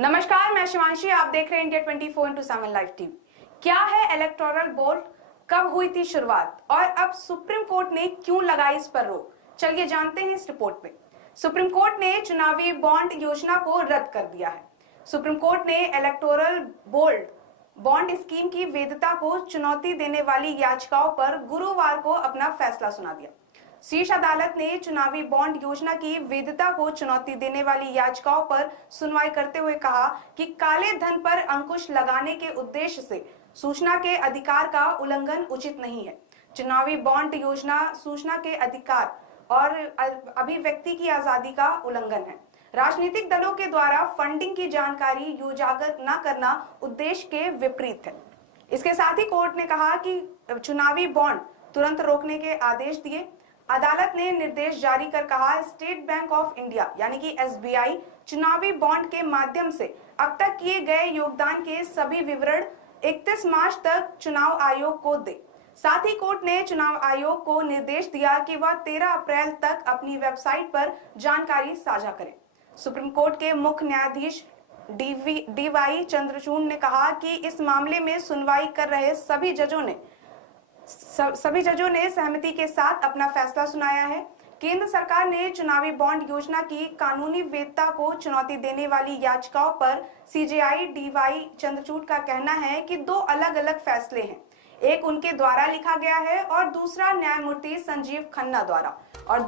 नमस्कार, मैं शिवांशी। आप देख रहे हैं इंडिया 24/7 लाइव टीवी। क्या है इलेक्टोरल बॉन्ड, कब हुई थी शुरुआत और अब सुप्रीम कोर्ट ने क्यों लगाई इस पर रोक? चलिए जानते हैं इस रिपोर्ट में। सुप्रीम कोर्ट ने चुनावी बॉन्ड योजना को रद्द कर दिया है। सुप्रीम कोर्ट ने इलेक्टोरल बॉन्ड स्कीम की वैधता को चुनौती देने वाली याचिकाओं पर गुरुवार को अपना फैसला सुना दिया। शीर्ष अदालत ने चुनावी बॉन्ड योजना की वैधता को चुनौती देने वाली याचिकाओं पर सुनवाई करते हुए कहा कि काले धन पर अंकुश लगाने के उद्देश्य से सूचना के अधिकार का उल्लंघन उचित नहीं है। चुनावी बॉन्ड योजना सूचना के अधिकार और अभिव्यक्ति की आजादी का उल्लंघन है। राजनीतिक दलों के द्वारा फंडिंग की जानकारी उजागर न करना उद्देश्य के विपरीत है। इसके साथ ही कोर्ट ने कहा कि चुनावी बॉन्ड तुरंत रोकने के आदेश दिए। अदालत ने निर्देश जारी कर कहा, स्टेट बैंक ऑफ इंडिया यानी कि एसबीआई चुनावी बॉन्ड के माध्यम से अब तक किए गए योगदान के सभी विवरण 31 मार्च तक चुनाव आयोग को दे। साथ ही कोर्ट ने चुनाव आयोग को निर्देश दिया कि वह 13 अप्रैल तक अपनी वेबसाइट पर जानकारी साझा करे। सुप्रीम कोर्ट के मुख्य न्यायाधीश डीवाई चंद्रचूड़ ने कहा कि इस मामले में सुनवाई कर रहे सभी जजों ने सहमति के साथ अपना फैसला सुनाया है। केंद्र सरकार ने चुनावी बॉन्ड योजना की कानूनी वैधता को चुनौती देने वाली याचिकाओं पर सीजेआई डीवाई चंद्रचूड़ का कहना है कि दो अलग अलग फैसले हैं। एक उनके द्वारा लिखा गया है और दूसरा न्यायमूर्ति संजीव खन्ना द्वारा, और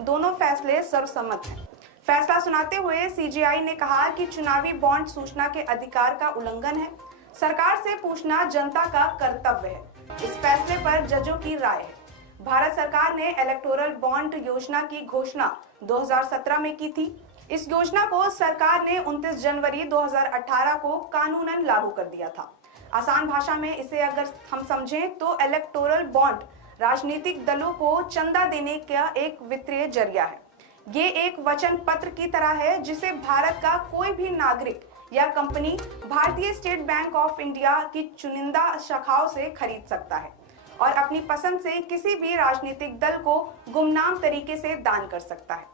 दोनों फैसले सर्वसम्मत हैं। फैसला सुनाते हुए सीजेआई ने कहा कि चुनावी बॉन्ड सूचना के अधिकार का उल्लंघन है। सरकार से पूछना जनता का कर्तव्य है। इस फैसले पर जजों की राय है। भारत सरकार ने इलेक्टोरल बॉन्ड योजना की घोषणा 2017 में की थी। इस योजना को सरकार ने 29 जनवरी 2018 को कानूनन लागू कर दिया था। आसान भाषा में इसे अगर हम समझें तो इलेक्टोरल बॉन्ड राजनीतिक दलों को चंदा देने का एक वित्तीय जरिया है। ये एक वचन पत्र की तरह है जिसे भारत का कोई भी नागरिक या कंपनी भारतीय स्टेट बैंक ऑफ इंडिया की चुनिंदा शाखाओं से खरीद सकता है और अपनी पसंद से किसी भी राजनीतिक दल को गुमनाम तरीके से दान कर सकता है।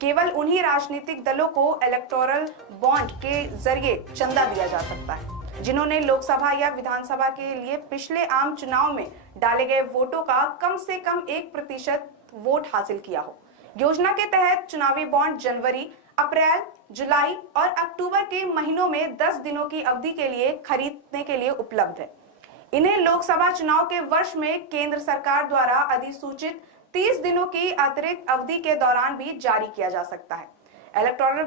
केवल उन्हीं राजनीतिक दलों को इलेक्टोरल बॉन्ड के जरिए चंदा दिया जा सकता है जिन्होंने लोकसभा या विधानसभा के लिए पिछले आम चुनाव में डाले गए वोटों का कम से कम 1% वोट हासिल किया हो। योजना के तहत चुनावी बॉन्ड जनवरी, अप्रैल, जुलाई और अक्टूबर के महीनों में 10 दिनों की अवधि के लिए खरीदने के लिए उपलब्ध है। इन्हें लोकसभा चुनाव के वर्ष में केंद्र सरकार द्वारा अधिसूचित 30 दिनों की अतिरिक्त अवधि के दौरान भी जारी किया जा सकता है। इलेक्टोरल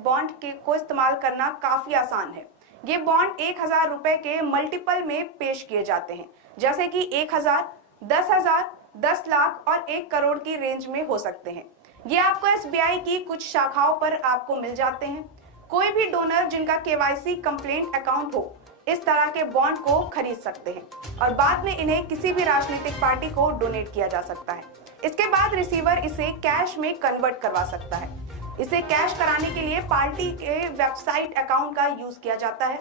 बॉन्ड को इस्तेमाल करना काफी आसान है। ये बॉन्ड 1000 रुपए के मल्टीपल में पेश किए जाते हैं, जैसे कि 1000, 10,000, 10 लाख और 1 करोड़ की रेंज में हो सकते हैं। ये आपको एसबीआई की कुछ शाखाओं पर आपको मिल जाते हैं। कोई भी डोनर जिनका केवाईसी कंप्लेंट अकाउंट हो इस तरह के बॉन्ड को खरीद सकते हैं और बाद में इन्हें किसी भी राजनीतिक पार्टी को डोनेट किया जा सकता है। इसके बाद रिसीवर इसे कैश में कन्वर्ट करवा सकता है। इसे कैश कराने के लिए पार्टी के वेबसाइट अकाउंट का यूज किया जाता है।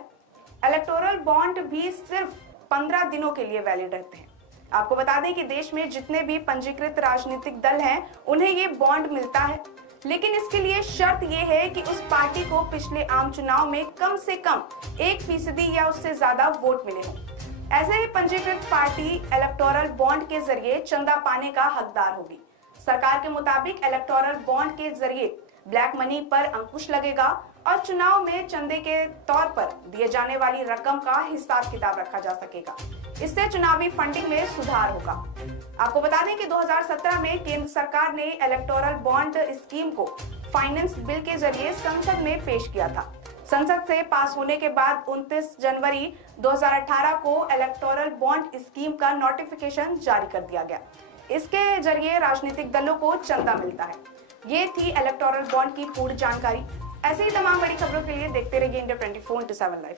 इलेक्टोरल बॉन्ड भी सिर्फ 15 दिनों के लिए वैलिड रहते हैं। आपको बता दें कि देश में जितने भी पंजीकृत राजनीतिक दल हैं उन्हें ये बॉन्ड मिलता है, लेकिन इसके लिए शर्त ये है कि उस पार्टी को पिछले आम चुनाव में कम से कम 1% या उससे ज्यादा वोट मिले हों। ऐसे ही पंजीकृत पार्टी इलेक्टोरल बॉन्ड के जरिए चंदा पाने का हकदार होगी। सरकार के मुताबिक इलेक्टोरल बॉन्ड के जरिए ब्लैक मनी पर अंकुश लगेगा और चुनाव में चंदे के तौर पर दिए जाने वाली रकम का हिसाब किताब रखा जा सकेगा। इससे चुनावी फंडिंग में सुधार होगा। आपको बता दें कि 2017 में केंद्र सरकार ने इलेक्टोरल बॉन्ड स्कीम को फाइनेंस बिल के जरिए संसद में पेश किया था। संसद से पास होने के बाद 29 जनवरी 2018 को इलेक्टोरल बॉन्ड स्कीम का नोटिफिकेशन जारी कर दिया गया। इसके जरिए राजनीतिक दलों को चंदा मिलता है। ये थी इलेक्टोरल बॉन्ड की पूरी जानकारी। ऐसे ही तमाम बड़ी खबरों के लिए देखते रहिए इंडिया 24/7 लाइव।